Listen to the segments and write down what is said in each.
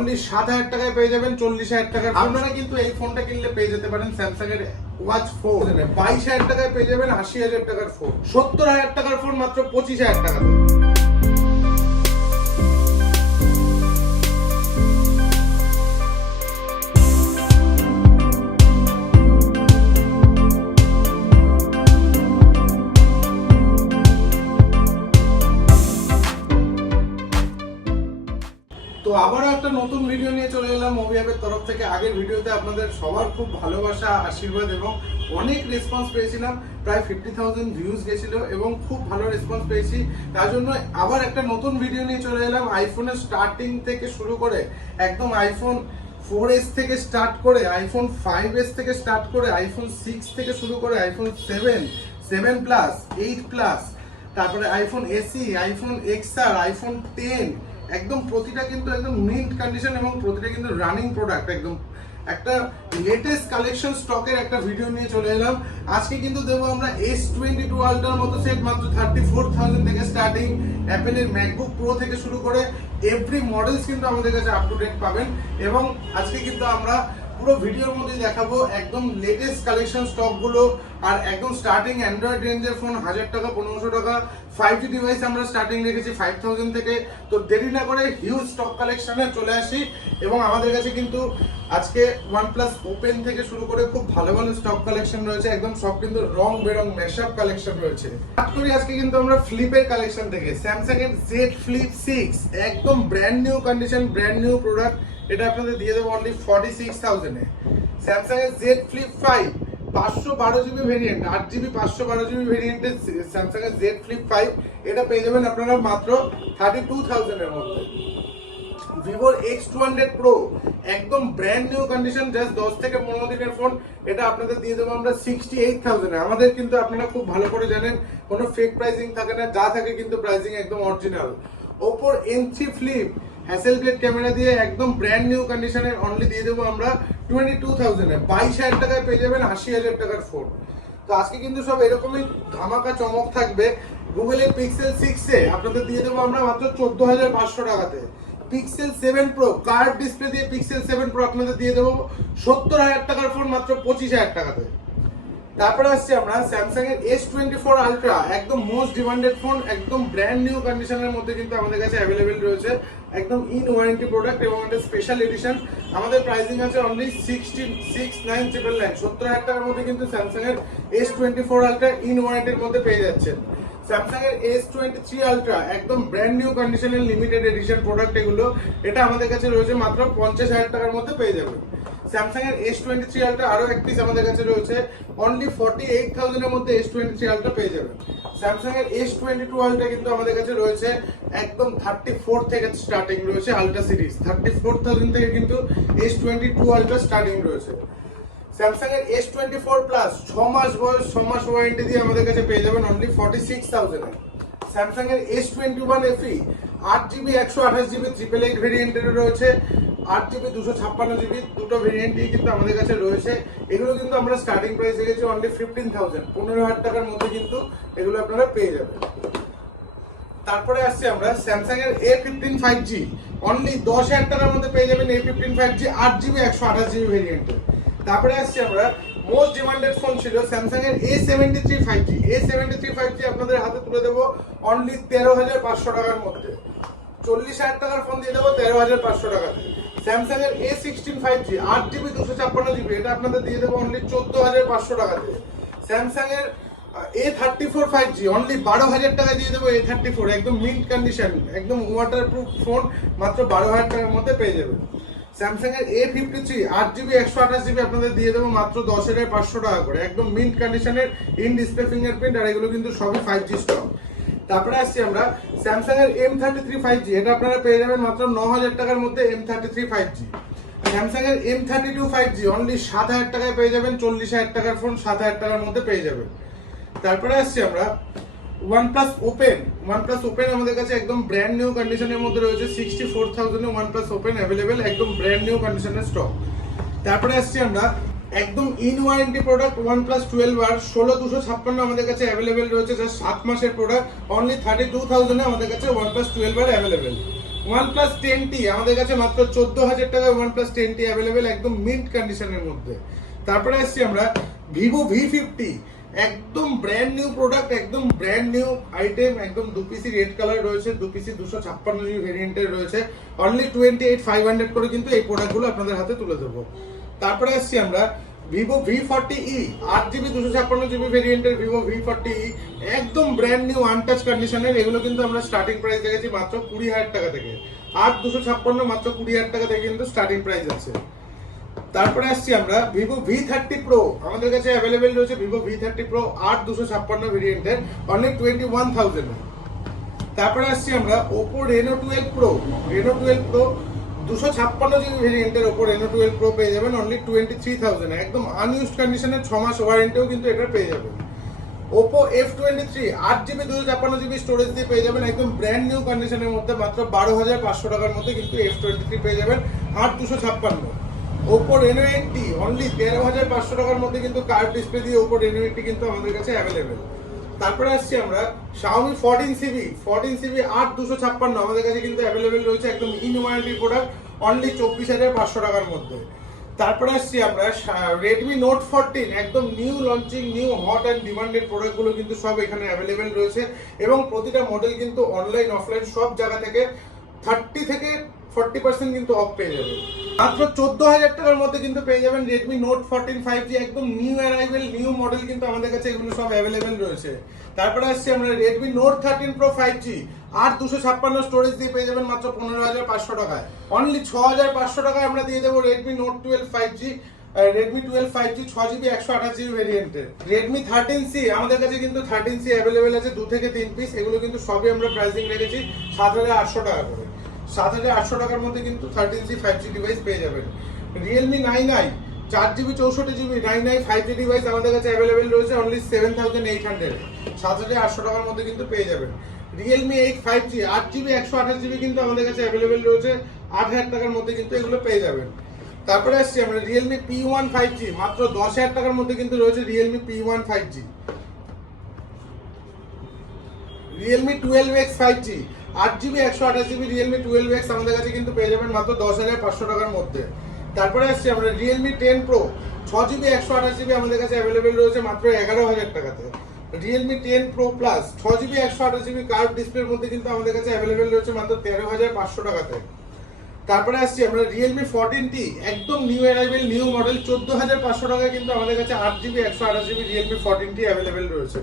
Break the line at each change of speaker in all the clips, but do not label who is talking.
Only সাত হাজার টাকায় পেয়ে যাবেন চল্লিশ হাজার টাকার আপনারা কিন্তু এই ফোনটা কিনলে পেয়ে যেতে পারেন স্যামসাং এর ওয়াচ ফোর বাইশ হাজার টাকায় পেয়ে যাবেন আশি হাজার টাকার ফোন সত্তর হাজার টাকার ফোন মাত্র পঁচিশ হাজার টাকা। তো আবারও একটা নতুন ভিডিও নিয়ে চলে এলাম মুভি অ্যাপের তরফ থেকে। আগের ভিডিওতে আপনাদের সবার খুব ভালোবাসা, আশীর্বাদ এবং অনেক রেসপন্স পেয়েছিলাম। প্রায় ফিফটি থাউজেন্ড ভিউজ গেছিল এবং খুব ভালো রেসপন্স পেয়েছি। তার জন্য আবার একটা নতুন ভিডিও নিয়ে চলে এলাম। আইফোনের স্টার্টিং থেকে শুরু করে, একদম আইফোন ফোর এস থেকে স্টার্ট করে আইফোন ফাইভ এস থেকে স্টার্ট করে আইফোন সিক্স থেকে শুরু করে iPhone seven seven plus eight plus তারপরে iPhone AC iPhone XR iPhone ten একদম প্রতিটা কিন্তু একদম মিন্ট কন্ডিশন এবং প্রতিটা কিন্তু রানিং প্রোডাক্ট একদম একটা লেটেস্ট কালেকশন স্টকের একটা ভিডিও নিয়ে চলে এলাম। আজকে কিন্তু দেবো আমরা এস টোয়েন্টি টু আল্ট্রার মতো সেট মাত্র থার্টি ফোর থাউজেন্ড থেকে স্টার্টিং অ্যাপেলের ম্যাকবুক প্রো থেকে শুরু করে এভরি মডেলস কিন্তু আমাদের কাছে আপ টু ডেট পাবেন। এবং আজকে কিন্তু আমরা পুরো ভিডিওর মধ্যে দেখাবো একদম লেটেস্ট কালেকশন স্টকগুলো আর একদম স্টার্টিং অ্যান্ড্রয়েড রেঞ্জের ফোন হাজার টাকা, পনেরোশো টাকা। ফাইভ জি ডিভাইস আমরা স্টার্টিং রেখেছি ফাইভ থাউজেন্ড থেকে। তো দেরি না করে হিউজ স্টক কালেকশনে চলে আসি এবং আমাদের কাছে কিন্তু আজকে ওয়ানপ্লাস ওপেন থেকে শুরু করে খুব ভালো ভালো স্টক কালেকশন রয়েছে। একদম সব কিন্তু রং বেরং মেশআপ কালেকশন রয়েছে। স্টার্ট করি আজকে কিন্তু আমরা ফ্লিপের কালেকশন থেকে। স্যামসাং এর জেড ফ্লিপ সিক্স একদম brand new condition brand new product এটা আপনাদের দিয়ে দেবো অনলি ফর্টি সিক্স থাউজেন্ডে স্যামসাং জেড ফ্লিপ ফাইভ পাঁচশো বারো জিবি ভেরিয়েন্ট আট জিবি পাঁচশো বারো জিবি ভেরিয়েন্টের স্যামসাং এর জেড ফ্লিপ ফাইভ এটা পেয়ে যাবেন আপনারা মাত্র থার্টি টু থাউজেন্ডের মধ্যে। ভিভোর এক্স টু হান্ড্রেড প্রো একদম ব্র্যান্ড নিউ কন্ডিশন জাস্ট দশ থেকে পনেরো দিনের ফোন এটা আপনাদের দিয়ে দেবো আমরা সিক্সটি এইট থাউজেন্ডে আমাদের কিন্তু আপনারা খুব ভালো করে জানেন, কোনো ফেক প্রাইসিং থাকে না, যা থাকে কিন্তু প্রাইসিং একদম অরিজিনাল ওপোর N three Flip Hassel camera দিয়ে একদম ব্র্যান্ড নিউ কন্ডিশনের অনলি দিয়ে দেবো আমরা টোয়েন্টি টু থাউজেন্ডে বাইশ হাজার টাকায় পেয়ে যাবেন আশি হাজার টাকার ফোন তো আজকে কিন্তু সব এরকমই ধামাকা চমক থাকবে। গুগলের পিক্সেল সিক্সে আপনাদের দিয়ে দেবো আমরা মাত্র চোদ্দ হাজার পাঁচশো টাকাতে। Pixel seven Pro curved display দিয়ে পিক্সেল সেভেন প্রো আপনাদের দিয়ে দেবো সত্তর হাজার টাকার ফোন মাত্র পঁচিশ হাজার টাকাতে। তারপরে আসছি আমরা স্যামসাং এর এস টোয়েন্টি ফোর আলট্রা একদম মোস্ট ডিমান্ডেড ফোন একদম ব্র্যান্ড নিউ কন্ডিশনের মধ্যে কিন্তু আমাদের কাছে অ্যাভেলেবেল রয়েছে। একদম ইন ওয়ারেন্টি প্রোডাক্ট এবং একটা স্পেশাল এডিশন আমাদের প্রাইসিং আছে only sixty six nine triple nine সত্তর হাজার টাকার মধ্যে কিন্তু স্যামসাং এর S twenty four ultra in ওয়ারেন্টির মধ্যে পেয়ে যাচ্ছেন। স্যামসাং এর এস টোয়েন্টি থ্রি আলট্রা একদম ব্র্যান্ড নিউ কন্ডিশনের লিমিটেড এডিশন প্রোডাক্ট এগুলো। এটা আমাদের কাছে রয়েছে মাত্র পঞ্চাশ হাজার টাকার মধ্যে পেয়ে যাবেন। স্যামসাং এর এস টোয়েন্টি থ্রি আলট্রা আরও এক পিস আমাদের কাছে রয়েছে। অনলি ফর্টি এইট থাউজেন্ডের মধ্যে এস টোয়েন্টি থ্রি আলট্রা পেয়ে যাবেন। স্যামসাং এর এস টোয়েন্টি টু আলট্রা কিন্তু আমাদের কাছে রয়েছে। একদম থার্টি ফোর থেকে স্টার্টিং রয়েছে ultra series thirty four thousand থেকে কিন্তু S twenty two ultra starting রয়েছে। স্যামসাং এর এস টোয়েন্টি ফোর প্লাস ছ মাস বয়স ছ মাস ওয়ারেন্টি দিয়ে আমাদের কাছে পেয়ে যাবেন only forty six thousand Samsung এর এস টোয়েন্টি ওয়ান এফি আট জিবি একশো আঠাশ জিবি ট্রিপল এইট ভেরিয়েন্টের রয়েছে। আট জিবি দুশো ছাপ্পান্ন জিবি দুটো ভেরিয়েন্টই কিন্তু আমাদের কাছে রয়েছে। এগুলো কিন্তু আমরা স্টার্টিং প্রাইস রেখেছি অনলি ফিফটিন থাউজেন্ড পনেরো হাজার টাকার মধ্যে কিন্তু এগুলো আপনারা পেয়ে যাবেন। তারপরে আসছি আমরা স্যামসাং এর A fifteen five G only দশ হাজার টাকার মধ্যে পেয়ে যাবেন এ ফিফটিন ফাইভ জি আট জিবি একশো আঠাশ জিবি ভেরিয়েন্টে তারপরে আসছি আমরা মোস্ট ডিমান্ডেড ফোন ছিল স্যামসাং এর A seventy three five G A seventy three five G আপনাদের হাতে তুলে দেবো অনলি তেরো হাজার পাঁচশো টাকার মধ্যে। চল্লিশ হাজার টাকার ফোন দিয়ে দেবো, তেরো হাজার পাঁচশো টাকাতে স্যামসাং এর এ সিক্সটিন ফাইভ জি আট জিবি দুশো ছাপ্পান্ন জিবি এটা আপনাদের দিয়ে দেবো অনলি চোদ্দ হাজার পাঁচশো টাকাতে স্যামসাং এর A thirty four five G only বারো হাজার টাকা দিয়ে দেবো এ থার্টি ফোর একদম মিন্ট কন্ডিশন একদম ওয়াটার প্রুফ ফোন মাত্র বারো হাজার টাকার মধ্যে পেয়ে যাবেন। স্যামসাং এর এ ফিফটি থ্রি আট জিবি একশো আঠাশ জিবি আপনাদের দিয়ে দেবো মাত্র দশ হাজার পাঁচশো টাকা করে, একদম মিন্ট কন্ডিশনের ইন ডিসপ্লে ফিঙ্গারপ্রিন্ট আর এগুলো কিন্তু সবই ফাইভ জি স্টক তারপরে আসছি আমরা। স্যামসাং এর M thirty three five G এটা আপনারা পেয়ে যাবেন মাত্র ন হাজার টাকার মধ্যে M thirty three five G Samsung এর M thirty two five G only সাত হাজার টাকায় পেয়ে যাবেন, চল্লিশ হাজার টাকার ফোন সাত হাজার টাকার মধ্যে পেয়ে যাবেন। তারপরে আসছি আমরা OnePlus ওপেন OnePlus ওপেন আমাদের কাছে একদম ব্র্যান্ড নিউ কন্ডিশনের মধ্যে রয়েছে সিক্সটি ফোর থাউজেন্ডে OnePlus ওপেন অ্যাভেলেবেল একদম ব্র্যান্ড নিউ কন্ডিশনের স্টক তারপরে আসছি আমরা একদম in warranty product OnePlus twelve R ষোলো দুশো ছাপ্পান্ন আমাদের কাছে অ্যাভেলেবেল রয়েছে। যা সাত মাসের প্রোডাক্ট অনলি থার্টি টু থাউজেন্ডে আমাদের কাছে OnePlus twelve R available OnePlus ten T আমাদের কাছে মাত্র চোদ্দ হাজার টাকায় one plus ten T available একদম মিন্ট কন্ডিশনের মধ্যে। তারপরে আসছি আমরা ভিভো ভি ফিফটি একদম ব্র্যান্ড নিউ প্রোডাক্ট একদম ব্র্যান্ড নিউ আইটেম একদম দু পিসি রেড কালার রয়েছে, দু পিসি দুশো ছাপ্পান্ন ভেরিয়েন্টের রয়েছে। Only twenty eight five hundred করে কিন্তু এই প্রোডাক্টগুলো আপনাদের হাতে তুলে দেবো। তারপরে আসছি আমরা ভিভো ভি ফর্টি ই আট জিবি দুশো ছাপ্পান্ন জিবি ভেরিয়েন্টের ভিভো ভি ফর্টি ই একদম ব্র্যান্ড নিউ আনটাচ কন্ডিশনের এগুলো কিন্তু আমরা স্টার্টিং প্রাইস দেখেছি মাত্র কুড়ি হাজার টাকা থেকে। আট দুশো ছাপ্পান্ন মাত্র কুড়ি হাজার টাকা থেকে কিন্তু স্টার্টিং প্রাইস আছে। তারপরে আসছি আমরা ভিভো ভি থার্টি প্রো আমাদের কাছে অ্যাভেলেবেল রয়েছে ভিভো ভি থার্টি প্রো আট দুশো ছাপ্পান্ন ভেরিয়েন্টের অনলি টোয়েন্টি ওয়ান থাউজেন্ড তারপরে আসছি আমরা Oppo Reno twelve Pro Reno twelve Pro দুশো ছাপ্পান্ন জিবি ভেরিয়েন্টের ওপর রেনো টুয়েলভ প্রো পেয়ে যাবেন অনলি টোয়েন্টি থ্রি থাউজেন্ড একদম আনইউজড কন্ডিশনে ছ মাস ওয়ারেন্টিও কিন্তু এটা পেয়ে যাবেন। ওপো এফ টোয়েন্টি থ্রি আট জিবি দুশো ছাপ্পান্ন জিবি স্টোরেজ দিয়ে পেয়ে যাবেন। একদম ব্র্যান্ড নিউ কন্ডিশনের মধ্যে মাত্র বারো হাজার পাঁচশো টাকার মধ্যে কিন্তু এফ টোয়েন্টি থ্রি পেয়ে যাবেন, আট দুশো ছাপ্পান্ন। ওপো রেনো এইটটি অনলি তেরো হাজার পাঁচশো টাকার মধ্যে কিন্তু কার্ড ডিসপ্লে দিয়ে ওপো রেনো এইটটি কিন্তু আমাদের কাছে অ্যাভেলেবেল তারপরে আসছি আমরা Xiaomi 14 সিবি 14 সিবি আট দুশো ছাপ্পান্ন। আমাদের কাছে কিন্তু অ্যাভেলেবেল রয়েছে একদম ইন ওয়ারেন্টি প্রোডাক্ট অনলি চব্বিশ হাজার পাঁচশো টাকার মধ্যে। তারপরে আসছি আমরা রেডমি নোট ফোরটিন একদম new launching new hot and demanded প্রোডাক্টগুলো কিন্তু সব এখানে অ্যাভেলেবেল রয়েছে। এবং প্রতিটা মডেল কিন্তু অনলাইন অফলাইন সব জায়গা থেকে থার্টি থেকে ফর্টি পার্সেন্ট কিন্তু অফ পেয়ে যাবেন। মাত্র চোদ্দ হাজার টাকার মধ্যে কিন্তু পেয়ে যাবেন Redmi Note fourteen five G একদম নিউ অ্যারাইভেল নিউ মডেল কিন্তু আমাদের কাছে এগুলো সব অ্যাভেলেবেল রয়েছে। তারপরে আসছি আমরা Redmi Note thirteen Pro five G আর দুশো ছাপ্পান্ন স্টোরেজ দিয়ে পেয়ে যাবেন মাত্র পনেরো হাজার পাঁচশো টাকায়। অনলি ছ হাজার পাঁচশো টাকায় আমরা দিয়ে দেবো Redmi Note twelve five G Redmi twelve five G ছ জিবি একশো আঠাশ জিবি ভেরিয়েন্টের রেডমি থার্টিন সি আমাদের কাছে কিন্তু থার্টিন সি অ্যাভেলেবেল আছে, দু থেকে তিন পিস এগুলো কিন্তু সবই আমরা প্রাইসিং রেখেছি সাত হাজার আটশো টাকা করে। সাত হাজার আটশো টাকার মধ্যে কিন্তু thirteen G five G device পেয়ে যাবেন। রিয়েলমি নাইন আই চার জিবি চৌষট্টি GB nine i five G device আমাদের কাছে অ্যাভেলেবেল রয়েছে only seven thousand eight hundred সাত হাজার আটশো টাকার মধ্যে কিন্তু পেয়ে যাবেন। রিয়েলমি এইট ফাইভ জি আট জিবি একশো আঠাশ জিবি কিন্তু আমাদের কাছে অ্যাভেলেবেল রয়েছে। আট হাজার টাকার মধ্যে কিন্তু এগুলো পেয়ে যাবেন। তারপরে আসছি আমরা Realme P one five G মাত্র দশ হাজার টাকার মধ্যে কিন্তু রয়েছে Realme P one five G Realme twelve X five G আট জিবি, একশো আঠাশ জিবি রিয়েলমি টুয়েলভ এক্স আমাদের কাছে কিন্তু পেয়ে যাবেন মাত্র দশ হাজার পাঁচশো টাকার মধ্যে। তারপরে আসছি আমরা রিয়েলমি টেন প্রো ছ জিবি, একশো আঠাশ জিবি আমাদের কাছে অ্যাভেলেবেল রয়েছে মাত্র এগারো হাজার টাকাতে। রিয়েলমি টেন প্রো প্লাস ছ জিবি, একশো আঠাশ জিবি কার্ভ ডিসপ্লের মধ্যে কিন্তু আমাদের কাছে অ্যাভেলেবেল রয়েছে মাত্র তেরো হাজার পাঁচশো টাকাতে। তারপরে আসছি আমরা রিয়েলমি ফোরটিন টি একদম নিউ অ্যারাইভেল নিউ মডেল চোদ্দ হাজার পাঁচশো টাকায় কিন্তু আমাদের কাছে আট জিবি, একশো আঠাশ GB Realme fourteen T available রয়েছে।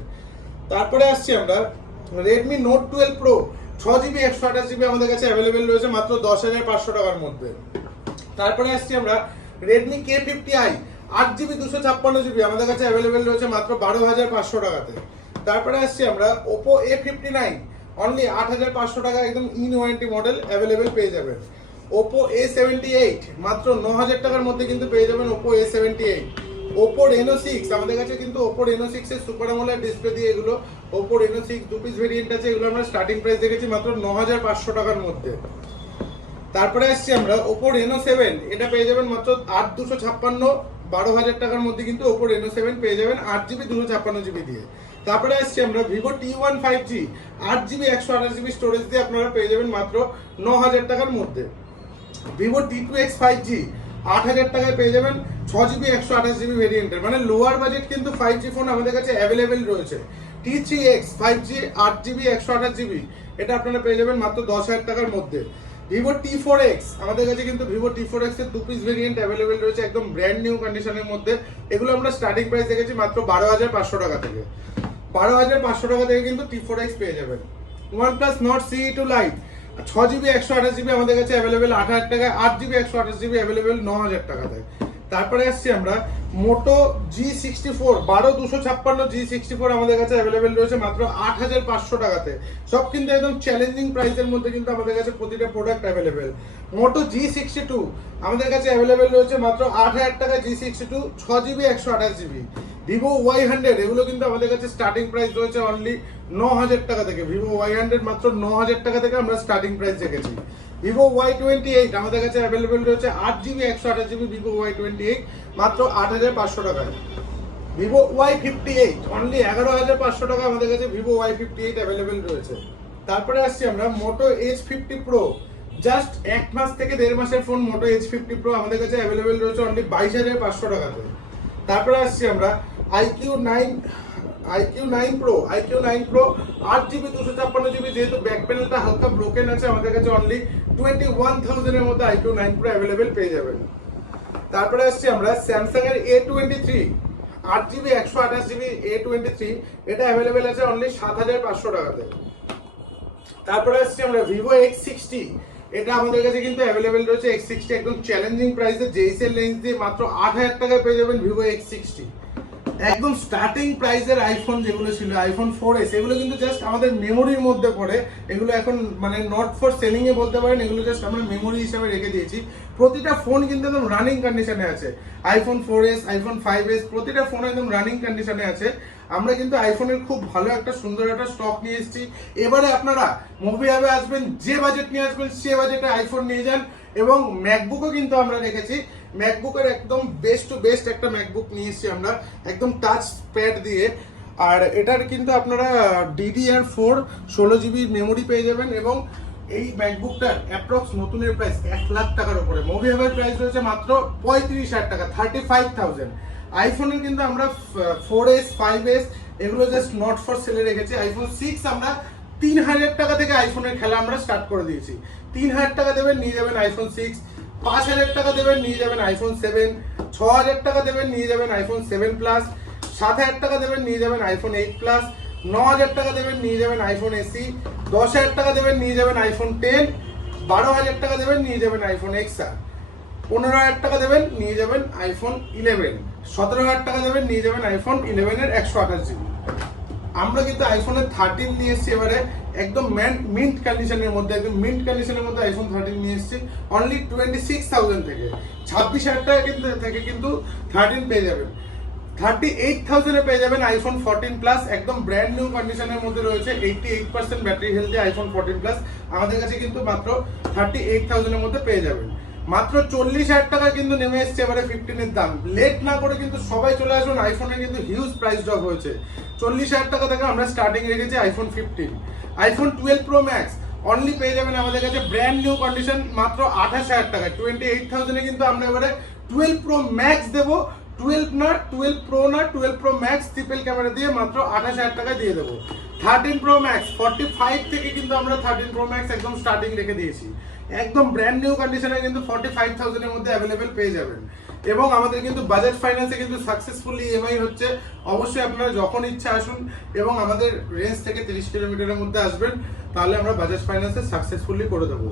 তারপরে আসছি আমরা রেডমি নোট টুয়েলভ প্রো ছ জিবি একশো আঠাশ জিবি আমাদের কাছে অ্যাভেলেবেল রয়েছে মাত্র দশ হাজার পাঁচশো টাকার মধ্যে। তারপরে আসছি আমরা রেডমি কে ফিফটি আই আট জিবি দুশো ছাপ্পান্ন জিবি আমাদের কাছে অ্যাভেলেবেল রয়েছে মাত্র বারো হাজার পাঁচশো টাকাতে। তারপরে আসছি আমরা Oppo A fifty nine only আট হাজার পাঁচশো টাকা একদম ইন ওয়ারেন্টি মডেল অ্যাভেলেবেল পেয়ে যাবেন। ওপো এ সেভেন্টি এইট মাত্র ন হাজার টাকার মধ্যে কিন্তু পেয়ে যাবেন Oppo A seventy eight Oppo Reno six আমাদের কাছে কিন্তু ওপো রেনো সিক্স এর সুপার আমোলেড ডিসপ্লে দিয়ে এগুলো ওপো রেনো সিক্স দু পিস ভেরিয়েন্ট আছে, এগুলো আমরা স্টার্টিং প্রাইস দেখেছি মাত্র ন হাজার পাঁচশো টাকার মধ্যে। তারপরে আসছি আমরা ওপো রেনো সেভেন এটা পেয়ে যাবেন মাত্র আট দুশো ছাপ্পান্ন, বারো হাজার টাকার মধ্যে কিন্তু ওপো রেনো সেভেন পেয়ে যাবেন আট জিবি দুশো ছাপ্পান্ন জিবি দিয়ে। তারপরে আসছি আমরা Vivo T one five G আট জিবি, একশো আঠাশ জিবি স্টোরেজ দিয়ে আপনারা পেয়ে যাবেন মাত্র ন হাজার টাকার মধ্যে। Vivo T two X five G আট হাজার টাকায় পেয়ে যাবেন ছ জিবি একশো আঠাশ জিবি ভেরিয়েন্টের মানে লোয়ার বাজেট কিন্তু ফাইভ জি ফোন আমাদের কাছে অ্যাভেলেবেল রয়েছে। T three X five G আট জিবি একশো আঠাশ জিবি এটা আপনারা পেয়ে যাবেন মাত্র দশ হাজার টাকার মধ্যে। ভিভো টি ফোর এক্স আমাদের কাছে কিন্তু ভিভো টি ফোর এক্সের দু পিস ভেরিয়েন্ট অ্যাভেলেবেল রয়েছে একদম ব্র্যান্ড নিউ কন্ডিশনের মধ্যে। এগুলো আমরা স্টার্টিং প্রাইস দেখেছি মাত্র বারো হাজার পাঁচশো টাকা থেকে। বারো হাজার পাঁচশো টাকা থেকে কিন্তু টি ফোর এক্স পেয়ে যাবেন। OnePlus Nord CE two lite ছ জিবি একশো আঠাশ জিবি আমাদের কাছে অ্যাভেলেবেল আট হাজার টাকায় আট জিবি একশো আঠাশ জিবি অ্যাভেলেবেল ন হাজার টাকাতে তারপরে আসছি আমরা মোটো জি সিক্সটি ফোর বারো দুশো ছাপ্পান্ন জি সিক্সটি ফোর আমাদের কাছে অ্যাভেলেবেল রয়েছে মাত্র আট হাজার পাঁচশো টাকাতে। সব কিন্তু একদম চ্যালেঞ্জিং প্রাইসের মধ্যে কিন্তু আমাদের কাছে প্রতিটা product available Moto G sixty two আমাদের কাছে অ্যাভেলেবেল রয়েছে মাত্র আট হাজার টাকা জি সিক্সটি টু ছ জিবি একশো আঠাশ জিবি ভিভো ওয়াই হান্ড্রেড এগুলো কিন্তু আমাদের কাছে স্টার্টিং প্রাইস রয়েছে অনলি ন হাজার টাকা থেকে। ভিভো ওয়াই হান্ড্রেড মাত্র ন হাজার টাকা থেকে আমরা স্টার্টিং প্রাইস রেখেছি ভিভো ওয়াই টোয়েন্টি এইট আমাদের কাছে অ্যাভেলেবেল রয়েছে আট জিবি একশো আঠাশ GB Vivo Y twenty eight মাত্র আট হাজার পাঁচশো টাকায়। Vivo Y fifty eight only এগারো হাজার পাঁচশো টাকা আমাদের কাছে Vivo Y fifty eight available রয়েছে। তারপরে আসছি আমরা Moto H fifty Pro just এক মাস থেকে দেড় মাসের phone Moto H fifty Pro আমাদের কাছে অ্যাভেলেবেল রয়েছে অনলি বাইশ হাজার পাঁচশো টাকাতে। তারপরে আসছি আমরা iQOO nine iQOO nine Pro iQOO nine Pro আট জিবি দুশো ছাপ্পান্ন জিবি যেহেতু ব্যাক প্যানেলটা হালকা ব্রোকেন আছে, আমাদের কাছে অনলি টোয়েন্টি ওয়ান থাউজেন্ডের মধ্যে আইকিউ নাইন প্রো অ্যাভেলেবেল পেয়ে যাবেন। তারপরে আসছি আমরা স্যামসাং এর এ টোয়েন্টি থ্রি আট জিবি একশো আঠাশ জিবি এ টোয়েন্টি থ্রি এটা অ্যাভেলেবেল আছে অনলি সাত হাজার পাঁচশো টাকাতে। তারপরে আসছি আমরা ভিভো এক্স সিক্সটি এটা আমাদের কাছে কিন্তু অ্যাভেলেবেল রয়েছে এক্স সিক্সটি একদম চ্যালেঞ্জিং প্রাইসে জেইসেল লেন্স দিয়ে মাত্র আট হাজার টাকায় পেয়ে যাবেন ভিভো এক্স সিক্সটি একদম স্টার্টিং প্রাইসের আইফোন যেগুলো ছিল আইফোন ফোর এস এগুলো কিন্তু জাস্ট আমাদের মেমোরির মধ্যে পড়ে। এগুলো এখন মানে নট ফর সেলিং এ বলতে পারেন, এগুলো জাস্ট আমরা মেমোরি হিসাবে রেখে দিয়েছি। প্রতিটা ফোন কিন্তু একদম রানিং কন্ডিশনে আছে। IPhone four S iPhone five S প্রতিটা ফোন একদম রানিং কন্ডিশনে আছে। আমরা কিন্তু আইফোনের খুব ভালো একটা সুন্দর একটা স্টক নিয়ে এসেছি। এবারে আপনারা মুভি হবে আসবেন, যে বাজেট নিয়ে আসবেন, সে বাজেটে আইফোন নিয়ে যান এবং ম্যাকবুকও কিন্তু আমরা রেখেছি। ম্যাকবুকের একদম বেস্ট টু বেস্ট একটা ম্যাকবুক নিয়ে এসেছি আমরা, একদম টাচ প্যাড দিয়ে। আর এটার কিন্তু আপনারা ডিডিআর ফোর ষোলো জিবি মেমোরি পেয়ে যাবেন এবং এই ম্যাকবুকটার অ্যাপ্রক্স নতুনের প্রাইস এক লাখ টাকার উপরে। মুভি হাবের প্রাইস রয়েছে মাত্র পঁয়ত্রিশ হাজার টাকা থার্টি ফাইভ থাউজেন্ড আইফোনের কিন্তু আমরা ফোর এস ফাইভ এস এগুলো জাস্ট নট ফর সেলে রেখেছি। আইফোন সিক্স আমরা তিন হাজার টাকা থেকে আইফোনের খেলা আমরা স্টার্ট করে দিয়েছি। তিন হাজার টাকা দেবেন, নিয়ে যাবেন আইফোন সিক্স পাঁচ হাজার টাকা দেবেন, নিয়ে যাবেন আইফোন সেভেন ছ হাজার টাকা দেবেন, নিয়ে যাবেন আইফোন সেভেন প্লাস সাত হাজার টাকা দেবেন, নিয়ে যাবেন আইফোন এইট প্লাস ন হাজার টাকা দেবেন, নিয়ে যাবেন আইফোন এসি দশ হাজার টাকা দেবেন, নিয়ে যাবেন আইফোন টেন বারো হাজার টাকা দেবেন, নিয়ে যাবেন আইফোন এক্সআর পনেরো হাজার টাকা দেবেন, নিয়ে যাবেন আইফোন ইলেভেন সতেরো হাজার টাকা দেবেন, নিয়ে যাবেন আইফোন ইলেভেনের একশো আঠাশ জিবি আমরা কিন্তু আইফোনের থার্টিন নিয়ে এসেছি এবারে, একদম মিন্ট কন্ডিশনের মধ্যে, একদম মিন্ট কন্ডিশনের মধ্যে আইফোন থার্টিন নিয়ে এসেছি। অনলি টোয়েন্টি সিক্স থাউজেন্ড থেকে। ছাব্বিশ হাজার টাকা কিন্তু, থেকে কিন্তু থার্টিন পেয়ে যাবেন। থার্টি এইট থাউজেন্ডে পেয়ে যাবেন আইফোন ফোরটিন প্লাস একদম ব্র্যান্ড নিউ কন্ডিশনের মধ্যে রয়েছে। এইটটি এইট পার্সেন্ট ব্যাটারি হেলথে আইফোন ফোরটিন প্লাস আমাদের কাছে কিন্তু মাত্র থার্টি এইট থাউজেন্ডের মধ্যে পেয়ে যাবেন। মাত্র চল্লিশ হাজার টাকা কিন্তু নেমে এসছে এবারে ফিফটিনের দাম। লেট না করে কিন্তু সবাই চলে আসুন আইফোনের কিন্তু হিউজ প্রাইস ড্রপ হয়েছে। চল্লিশ হাজার টাকা থেকে আমরা স্টার্টিং রেখেছি iPhone fifteen iPhone twelve Pro Max only পেয়ে যাবেন আমাদের কাছে ব্র্যান্ড নিউ কন্ডিশন মাত্র আঠাশ হাজার টাকা। টোয়েন্টি এইট থাউজেন্ডে কিন্তু আমরা এবারে টুয়েলভ প্রো ম্যাক্স দেবো। টুয়েলভ না টুয়েলভ প্রো না twelve Pro Max triple camera দিয়ে মাত্র আঠাশ হাজার টাকা দিয়ে দেবো। Thirteen Pro Max forty five থেকে কিন্তু আমরা থার্টিন প্রো ম্যাক্স একদম স্টার্টিং রেখে দিয়েছি। একদম ব্র্যান্ড নিউ কন্ডিশনে কিন্তু ফর্টি ফাইভ থাউজেন্ডের মধ্যে অ্যাভেলেবেল পেয়ে যাবেন। এবং আমাদের কিন্তু বাজাজ ফাইন্যান্সে কিন্তু সাকসেসফুলি ইএমআই হচ্ছে। অবশ্যই আপনারা যখন ইচ্ছা আসুন এবং আমাদের রেঞ্জ থেকে তিরিশ কিলোমিটারের মধ্যে আসবেন, তাহলে আমরা বাজাজ ফাইন্যান্সে সাকসেসফুলি করে দেবো।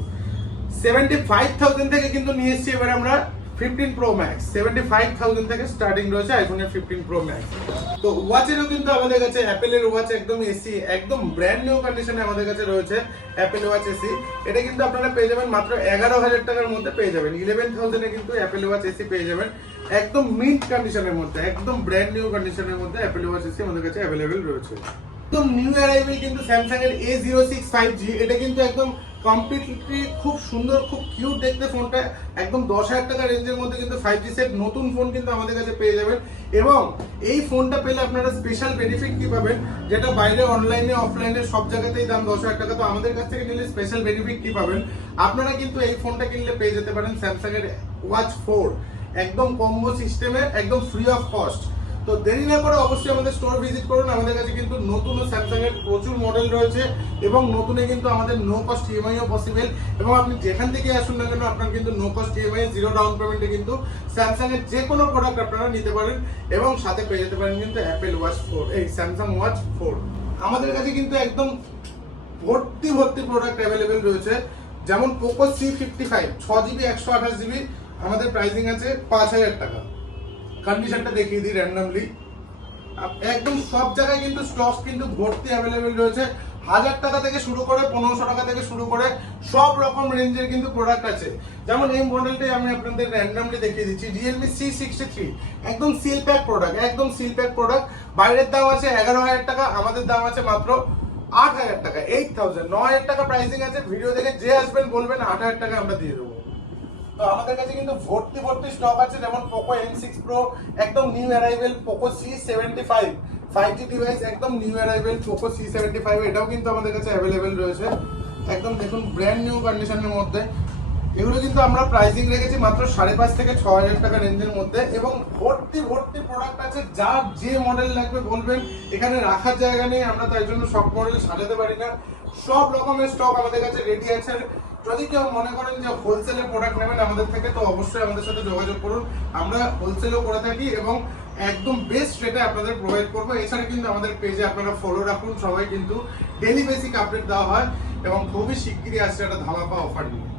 সেভেন্টি ফাইভ থাউজেন্ড থেকে কিন্তু নিয়ে এসেছি এবার আমরা fifteen Pro Max seventy five thousand থেকে স্টার্টিং রয়েছে আইফোনের ফিফটিন প্রো ম্যাক্স তো ওয়াচেরও কিন্তু আমাদের কাছে অ্যাপেলের ওয়াচ একদম এসি একদম ব্র্যান্ড নিউ কন্ডিশনে আমাদের কাছে রয়েছে অ্যাপেল ওয়াচ এসি এটা কিন্তু আপনারা পেয়ে যাবেন মাত্র এগারো হাজার টাকার মধ্যে পেয়ে যাবেন। ইলেভেন থাউজেন্ডে কিন্তু অ্যাপেল ওয়াচ এসি পেয়ে যাবেন। একদম মিন্ট কন্ডিশনের মধ্যে, একদম ব্র্যান্ড নিউ কন্ডিশনের মধ্যে অ্যাপেল ওয়াচ এসি আমাদের কাছে অ্যাভেলেবেল রয়েছে। একদম নিউ অ্যারাইভেল কিন্তু স্যামসাং এর A zero six five G এটা কিন্তু একদম কমপ্লিটলি খুব সুন্দর, খুব কিউট দেখতে ফোনটা। একদম দশ হাজার টাকা রেঞ্জের মধ্যে কিন্তু ফাইভ জি সেট নতুন ফোন কিন্তু আমাদের কাছে পেয়ে যাবেন। এবং এই ফোনটা পেলে আপনারা স্পেশাল বেনিফিট কী পাবেন? যেটা বাইরে অনলাইনে অফলাইনে সব জায়গাতেই দাম দশ হাজার টাকা। তো আমাদের কাছ থেকে নিলে স্পেশাল বেনিফিট কী পাবেন? আপনারা কিন্তু এই ফোনটা কিনলে পেয়ে যেতে পারেন স্যামসাংয়ের ওয়াচ ফোর একদম কম্বো সিস্টেমে একদম ফ্রি অফ কস্ট তো দেরি না করে অবশ্যই আমাদের স্টোর ভিজিট করুন। আমাদের কাছে কিন্তু নতুন স্যামসাং এর প্রচুর মডেল রয়েছে এবং নতুনে কিন্তু আমাদের নো কস্ট ইএমআইও পসিবল এবং আপনি যেখান থেকে আসুন না কেন, আপনার কিন্তু no cost EMI zero down পেমেন্টে কিন্তু স্যামসাং এর যে কোনো প্রোডাক্ট আপনারা নিতে পারেন এবং সাথে পেয়ে যেতে পারেন কিন্তু অ্যাপেল ওয়াচ ফোর এই স্যামসাং ওয়াচ ফোর আমাদের কাছে কিন্তু একদম ভর্তি ভর্তি প্রোডাক্ট অ্যাভেলেবেল রয়েছে। যেমন পোকো সি ফিফটি ফাইভ ছ জিবি একশো আঠাশ জিবি আমাদের প্রাইসিং আছে পাঁচ হাজার টাকা। কন্ডিশনটা দেখিয়ে দিই র্যান্ডামলি একদম সব জায়গায় কিন্তু স্টক কিন্তু ভর্তি অ্যাভেলেবেল রয়েছে। হাজার টাকা থেকে শুরু করে পনেরোশো টাকা থেকে শুরু করে সব রকম রেঞ্জের কিন্তু প্রোডাক্ট আছে। যেমন এই মডেলটাই আমি আপনাদের র্যান্ডমলি দেখিয়ে দিচ্ছি। রিয়েলমি সি সিক্সটি থ্রি একদম সিল প্যাক প্রোডাক্ট একদম সিল প্যাক প্রোডাক্ট বাইরের দাম আছে এগারো হাজার টাকা, আমাদের দাম আছে মাত্র আট হাজার টাকা এইট থাউজেন্ড ন হাজার টাকা প্রাইসিং আছে ভিডিও দেখে যে আসবেন বলবেন আট হাজার টাকা আমরা দিয়ে দেবো। তো আমাদের কাছে কিন্তু ভর্তি ভর্তি স্টক আছে, যেমন পোকো এম সিক্স প্রো একদম new arrival Poco C seventy five five G device একদম new arrival Poco C seventy five এটাও কিন্তু আমাদের কাছে অ্যাভেলেবেল রয়েছে। একদম দেখুন ব্র্যান্ড নিউ কন্ডিশনের মধ্যে। এগুলো কিন্তু আমরা প্রাইসিং রেখেছি মাত্র সাড়ে পাঁচ থেকে ছ হাজার টাকা রেঞ্জের মধ্যে এবং ভর্তি ভর্তি প্রোডাক্ট আছে যার যে মডেল লাগবে বলবেন, এখানে রাখার জায়গা নেই, আমরা তাই জন্য সব মডেল সাজাতে পারি না। সব রকমের স্টক আমাদের কাছে রেডি আছে। যদি কেউ মনে করেন যে হোলসেলে প্রোডাক্ট নেবেন, আমাদের থেকে তো অবশ্যই আমাদের সাথে যোগাযোগ করুন। আমরা হোলসেলও করে থাকি এবং একদম বেস্ট রেটে আপনাদের প্রোভাইড করব। এছাড়া কিন্তু আমাদের পেজে আপনারা ফলো রাখুন। সবাই কিন্তু ডেলি বেসিক আপডেট দেওয়া হয় এবং খুবই শিগগিরই আসছে একটা ধামাপা অফার নিয়ে।